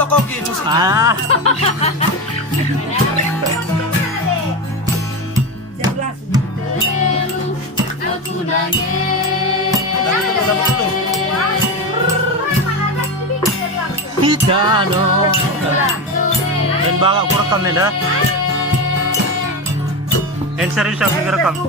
Tokoki musiknya. Ah. Aku nangis. Hitano. Dan baka ko rekam nih dah. And serius aku rekam.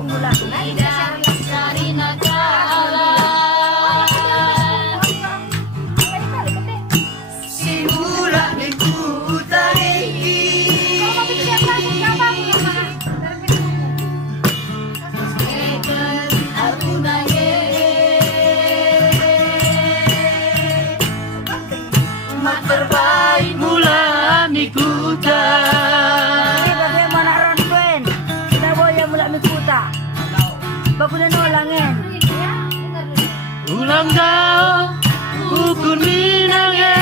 Terbaik mula mikuta. Bagaimana ron Ben? Kita boleh mula mikuta. Bagulan ulangin. Ulang daw ukun minangin.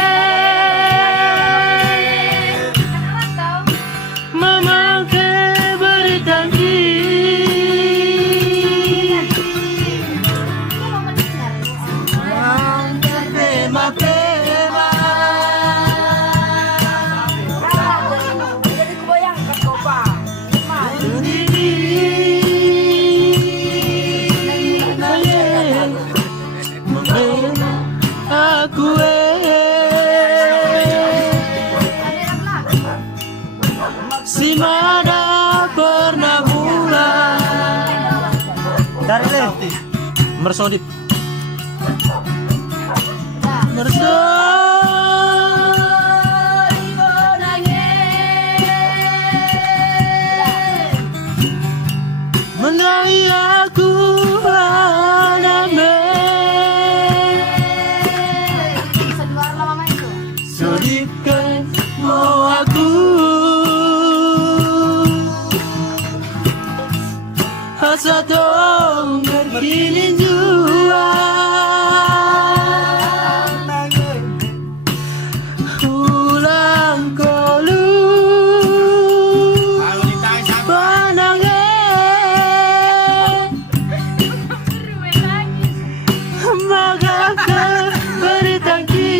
Memangke bertangki. Jadi kebayang ke kopa. Aku si mana pernah pulang. Dari le. Mersodip. Menangi aku aname. Sodipkan mau aku asa tong berkinin jua. Ulang kolu panangan maka beritangki.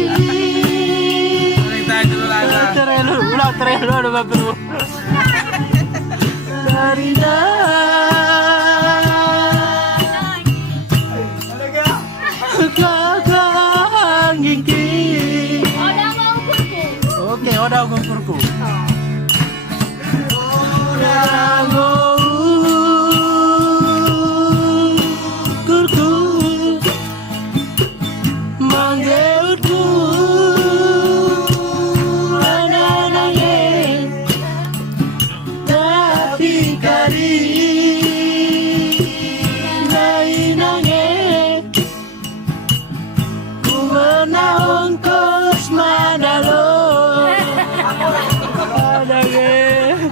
Terlalu ada bagus. Dari kakak gigi. Oke, udah ukurku. Kurku manggeutku ananangin tapi kari nainangin ku menahun kos madalo anangin.